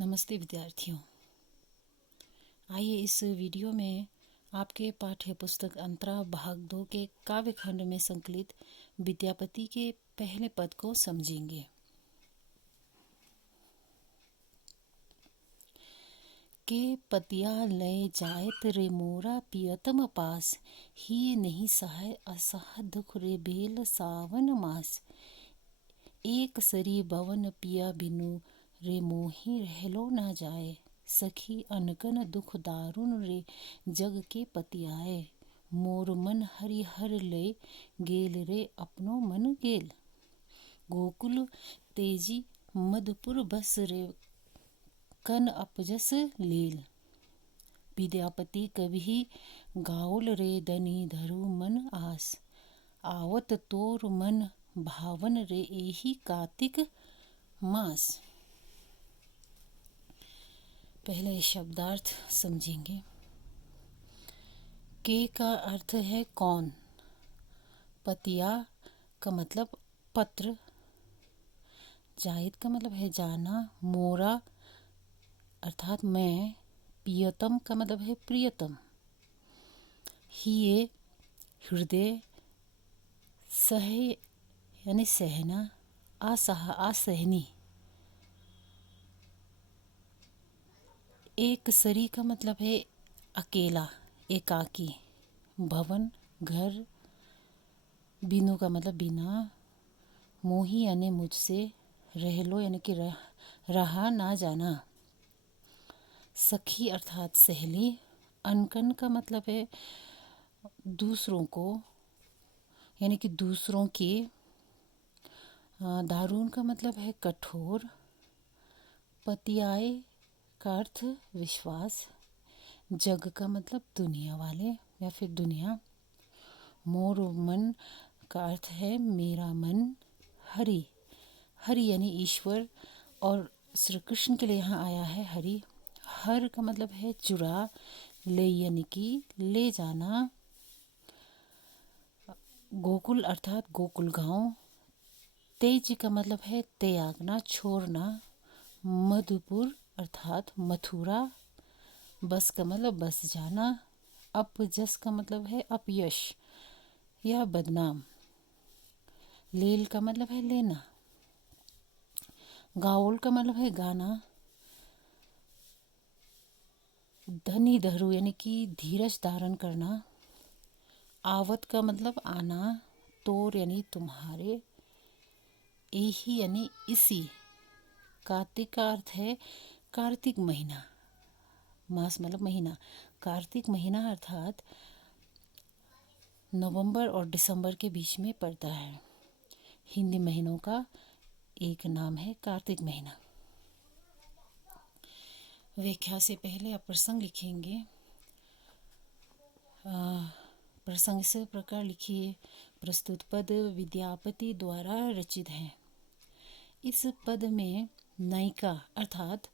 नमस्ते विद्यार्थियों। आइए इस वीडियो में आपके पाठ्य पुस्तक अंतरा भाग 2 के काव्य खंड में संकलित विद्यापति के पहले पद को समझेंगे। के पतिया लय जायत रे मोरा पियतम पास, ही नहीं सहाय असह दुख रे बेल सावन मास। एक सरी बवन पिया बिनु रे मोही रहलो ना जाए, सखी अनकन दुख दारुण रे जग के पतियाए। मोर मन हरिहर ले गेल रे अपनो मन गेल, गोकुल तेजी मधुपुर बस रे कन अपजस लील। विद्यापति कभी गाउल रे दनी धरु मन आस, आवत तोर मन भावन रे एही कार्तिक मास। पहले शब्दार्थ समझेंगे। के का अर्थ है कौन, पतिया का मतलब पत्र, जायत का मतलब है जाना, मोरा अर्थात मैं, प्रियतम का मतलब है प्रियतम, ही हृदय, सह यानी सहना, असहनी। एक सरी का मतलब है अकेला, एकाकी। भवन घर, बिनु का मतलब बिना, मोही यानी मुझसे, रहलो यानी कि रहा ना जाना, सखी अर्थात सहेली। अनकन का मतलब है दूसरों को यानी कि दूसरों के। दारुण का मतलब है कठोर। पतियाए का अर्थ विश्वास। जग का मतलब दुनिया वाले या फिर दुनिया। मोर मन का अर्थ है मेरा मन। हरि, हरि यानी ईश्वर, और श्री कृष्ण के लिए यहाँ आया है हरि। हर का मतलब है चुरा, ले यानी कि ले जाना। गोकुल अर्थात गोकुल गांव। तेज का मतलब है त्यागना, छोड़ना। मधुपुर अर्थात मथुरा। बस का मतलब बस जाना। अपजस का मतलब है अपयश या बदनाम। लेल का मतलब है लेना। गाउल का मतलब है गाना। धनी धरु यानी कि धीरज धारण करना। आवत का मतलब आना। तोर यानी तुम्हारे। एही यानी इसी। कार्तिक का अर्थ है कार्तिक महीना, मास मतलब महीना। कार्तिक महीना अर्थात नवंबर और दिसंबर के बीच में पड़ता है। हिंदी महीनों का एक नाम है कार्तिक महीना। व्याख्या से पहले आप प्रसंग लिखेंगे। प्रसंग इस प्रकार लिखिए। प्रस्तुत पद विद्यापति द्वारा रचित है। इस पद में नायिका अर्थात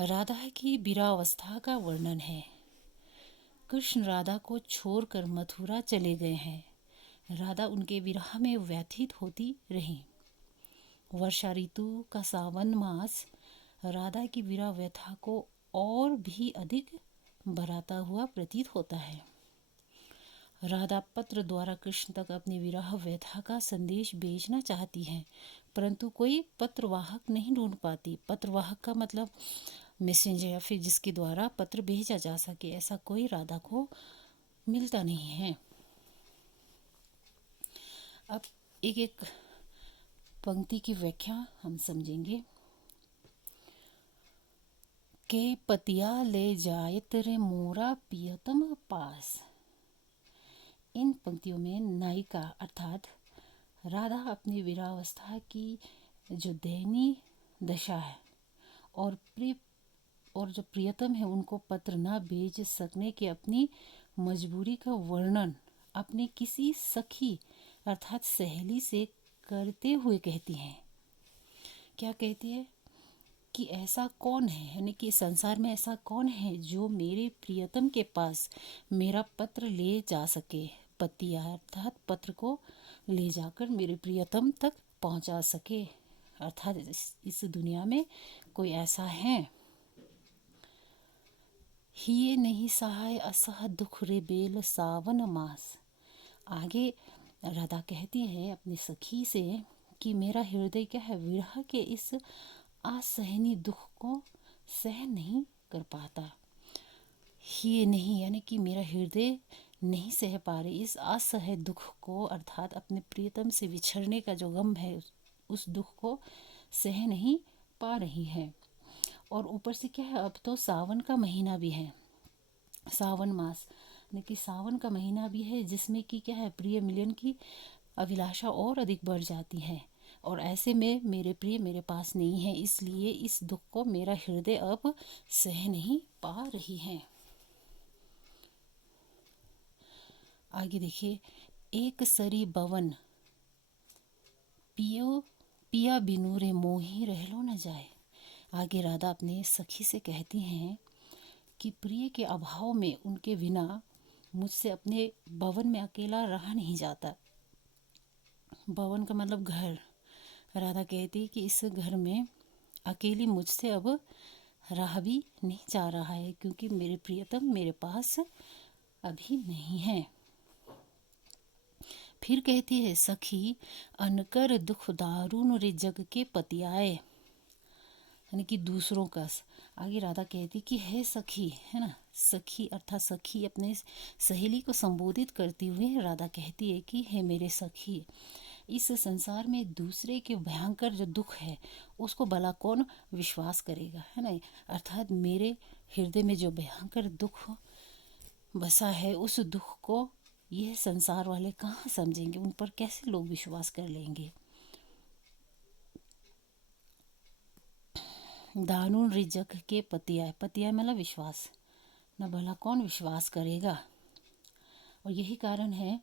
राधा की विरहावस्था का वर्णन है। कृष्ण राधा को छोड़कर मथुरा चले गए हैं। राधा उनके विरह में व्यथित होती रही। वर्षा ऋतु का सावन मास राधा की विरह व्यथा को और भी अधिक बढ़ाता हुआ प्रतीत होता है। राधा पत्र द्वारा कृष्ण तक अपनी विरह व्यथा का संदेश भेजना चाहती है, परंतु कोई पत्रवाहक नहीं ढूंढ पाती। पत्रवाहक का मतलब मैसेंजर या फिर जिसके द्वारा पत्र भेजा जा सके, ऐसा कोई राधा को मिलता नहीं है। अब एक एक पंक्ति की व्याख्या हम समझेंगे। के पतिया ले जायत रे मोरा पियतम पास। इन पंक्तियों में नायिका अर्थात राधा अपनी विरहावस्था की जो दयनीय दशा है और जो प्रियतम है उनको पत्र न भेज सकने की अपनी मजबूरी का वर्णन अपनी किसी सखी अर्थात सहेली से करते हुए कहती हैं। क्या कहती है कि ऐसा कौन है, यानी कि संसार में ऐसा कौन है जो मेरे प्रियतम के पास मेरा पत्र ले जा सके। पतिया अर्थात पत्र को ले जाकर मेरे प्रियतम तक पहुंचा सके, अर्थात इस दुनिया में कोई ऐसा है। हिये नहीं सहाय असह दुख रे बेल सावन मास। आगे राधा कहती है अपनी सखी से कि मेरा हृदय क्या है, विरह के इस असहनीय दुख को सह नहीं कर पाता। ये नहीं यानी कि मेरा हृदय नहीं सह पा रही इस असह दुख को, अर्थात अपने प्रियतम से बिछड़ने का जो गम है उस दुख को सह नहीं पा रही है। और ऊपर से क्या है, अब तो सावन का महीना भी है, सावन मास यानी कि सावन का महीना भी है, जिसमें कि क्या है, प्रिय मिलन की अभिलाषा और अधिक बढ़ जाती है। और ऐसे में मेरे प्रिय मेरे पास नहीं है, इसलिए इस दुख को मेरा हृदय अब सह नहीं पा रही है। आगे देखिए, एक सरी बवन पियो पिया बिनु रे मोही रहलो न जाए। आगे राधा अपने सखी से कहती हैं कि प्रिय के अभाव में उनके बिना मुझसे अपने भवन में अकेला रहा नहीं जाता। भवन का मतलब घर। राधा कहती कि इस घर में अकेली मुझसे अब रहा भी नहीं जा रहा है, क्योंकि मेरे प्रियतम मेरे पास अभी नहीं है। फिर कहती है सखी, अनकर दुख दारुण रे जग के पतियाए, यानी कि दूसरों का। आगे राधा कहती कि है सखी, है ना, सखी अर्थात सखी अपने सहेली को संबोधित करती हुए राधा कहती है कि हे मेरे सखी, इस संसार में दूसरे के भयंकर जो दुख है उसको भला कौन विश्वास करेगा, है ना। अर्थात मेरे हृदय में जो भयंकर दुख बसा है उस दुख को यह संसार वाले कहाँ समझेंगे, उन पर कैसे लोग विश्वास कर लेंगे। दानुन रिजक के पतिया, पतिया मतलब विश्वास, न भला कौन विश्वास करेगा। और यही कारण है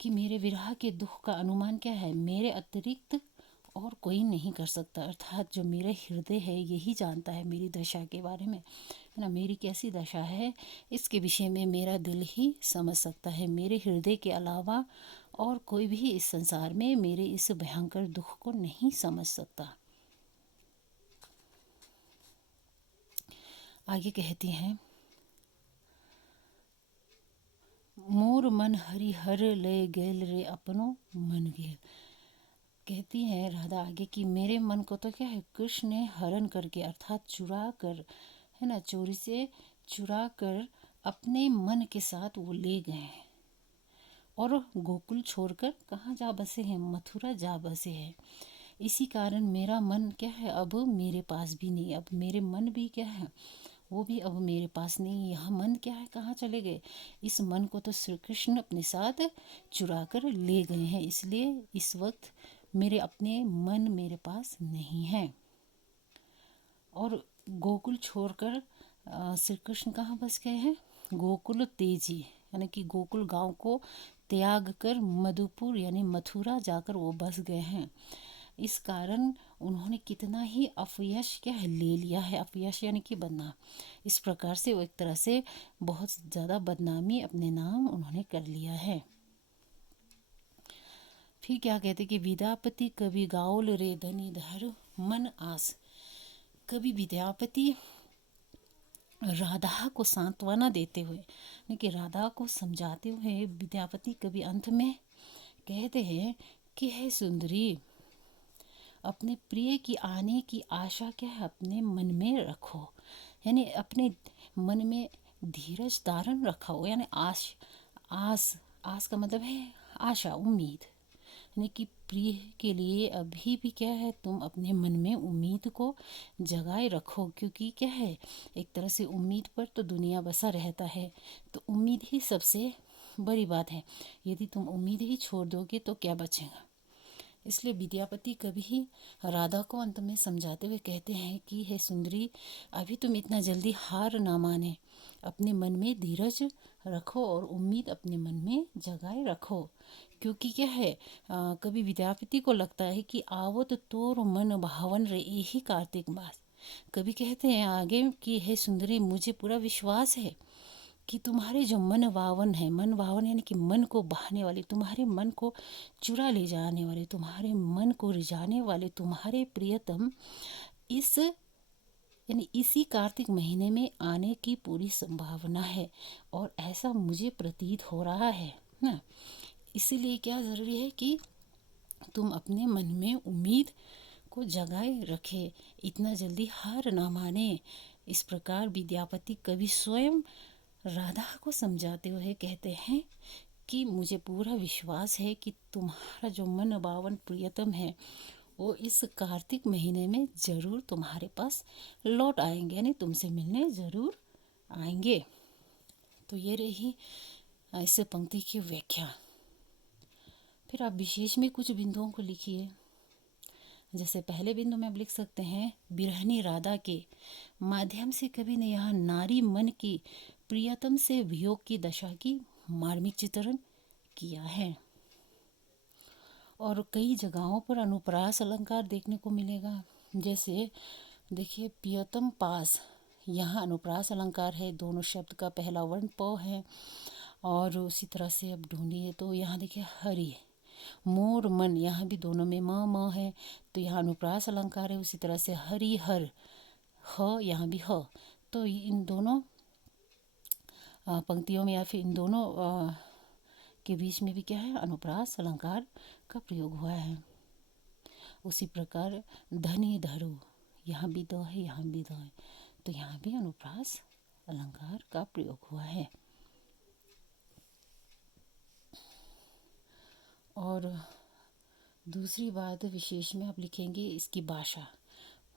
कि मेरे विरह के दुख का अनुमान क्या है, मेरे अतिरिक्त और कोई नहीं कर सकता। अर्थात जो मेरे हृदय है यही जानता है मेरी दशा के बारे में, है ना, मेरी कैसी दशा है इसके विषय में मेरा दिल ही समझ सकता है। मेरे हृदय के अलावा और कोई भी इस संसार में मेरे इस भयंकर दुख को नहीं समझ सकता। आगे कहती हैं, मोर मन हरि हर ले गेल रे अपनो मन गेल। कहती है राधा आगे कि मेरे मन को तो क्या है, कृष्ण ने हरण करके अर्थात चुरा कर, है ना, चोरी से चुरा कर अपने मन के साथ वो ले गए हैं। और गोकुल छोड़कर कहाँ जा बसे हैं, मथुरा जा बसे हैं। इसी कारण मेरा मन क्या है, अब मेरे पास भी नहीं, अब मेरे मन भी क्या है, वो भी अब मेरे पास नहीं। यह मन क्या है, कहाँ चले गए, इस मन को तो श्री कृष्ण अपने साथ चुरा कर ले गए हैं, इसलिए इस वक्त मेरे अपने मन मेरे पास नहीं है। और गोकुल छोड़कर श्री कृष्ण कहाँ बस गए हैं, गोकुल तेजी, यानी कि गोकुल गांव को त्याग कर मधुपुर यानी मथुरा जाकर वो बस गए हैं। इस कारण उन्होंने कितना ही अपयश क्या है ले लिया है, अपयश यानी कि बदनाम। इस प्रकार से वो एक तरह से बहुत ज़्यादा बदनामी अपने नाम उन्होंने कर लिया है। फिर क्या कहते कि विद्यापति कवि गाओल रे धनी धर मन आस। कवि विद्यापति राधा को सांत्वना देते हुए, यानी कि राधा को समझाते हुए विद्यापति कवि अंत में कहते हैं कि हे सुंदरी, अपने प्रिय की आने की आशा क्या है अपने मन में रखो, यानी अपने मन में धीरज धारण रखा हो, यानी आस आस आस का मतलब है आशा, उम्मीद, यानी कि प्रिय के लिए अभी भी क्या है, तुम अपने मन में उम्मीद को जगाए रखो, क्योंकि क्या है, एक तरह से उम्मीद पर तो दुनिया बसा रहता है, तो उम्मीद ही सबसे बड़ी बात है। यदि तुम उम्मीद ही छोड़ दोगे तो क्या बचेगा। इसलिए विद्यापति कभी ही राधा को अंत में समझाते हुए कहते हैं कि हे सुंदरी, अभी तुम इतना जल्दी हार ना माने, अपने मन में धीरज रखो और उम्मीद अपने मन में जगाए रखो। क्योंकि क्या है, कभी विद्यापति को लगता है कि आवत तोर मन भावन रे यही कार्तिक मास। कभी कहते हैं आगे कि हे सुंदरी, मुझे पूरा विश्वास है कि तुम्हारे जो मन भावन है, मन भावन यानी कि मन को बहाने वाले, तुम्हारे मन को चुरा ले जाने वाले, तुम्हारे मन को रिझाने वाले तुम्हारे प्रियतम इस यानी इसी कार्तिक महीने में आने की पूरी संभावना है और ऐसा मुझे प्रतीत हो रहा है ना। इसीलिए क्या ज़रूरी है कि तुम अपने मन में उम्मीद को जगाए रखे, इतना जल्दी हार ना माने। इस प्रकार विद्यापति कवि स्वयं राधा को समझाते हुए कहते हैं कि मुझे पूरा विश्वास है कि तुम्हारा जो मन भावन प्रियतम है वो इस कार्तिक महीने में ज़रूर तुम्हारे पास लौट आएंगे, यानी तुमसे मिलने ज़रूर आएंगे। तो ये रही इस पंक्ति की व्याख्या। फिर आप विशेष में कुछ बिंदुओं को लिखिए। जैसे पहले बिंदु में आप लिख सकते हैं, बिरहनी राधा के माध्यम से कवि ने यहाँ नारी मन की प्रियतम से वियोग की दशा की मार्मिक चित्रण किया है। और कई जगहों पर अनुप्रास अलंकार देखने को मिलेगा। जैसे देखिए, प्रियतम पास, यहाँ अनुप्रास अलंकार है, दोनों शब्द का पहला वर्ण प है। और उसी तरह से अब ढूंढिए तो यहाँ देखिए हरि, मोर मन, यहाँ भी दोनों में म है, तो यहाँ अनुप्रास अलंकार है। उसी तरह से हरि हर, ह यहाँ भी ह। तो इन दोनों पंक्तियों में या फिर इन दोनों के बीच में भी क्या है, अनुप्रास अलंकार का प्रयोग हुआ है। उसी प्रकार धनी धरो, यहाँ भी दो है, यहाँ भी दो है, तो यहाँ भी अनुप्रास अलंकार का प्रयोग हुआ है। और दूसरी बात विशेष में आप लिखेंगे इसकी भाषा।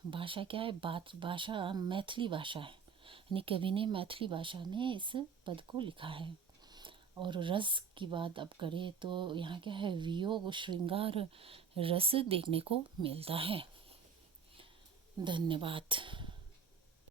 भाषा क्या है, भाषा मैथिली भाषा है, यानी कवि ने मैथिली भाषा में इस पद को लिखा है। और रस की बात अब करें तो यहाँ क्या है, वियोग श्रृंगार रस देखने को मिलता है। धन्यवाद।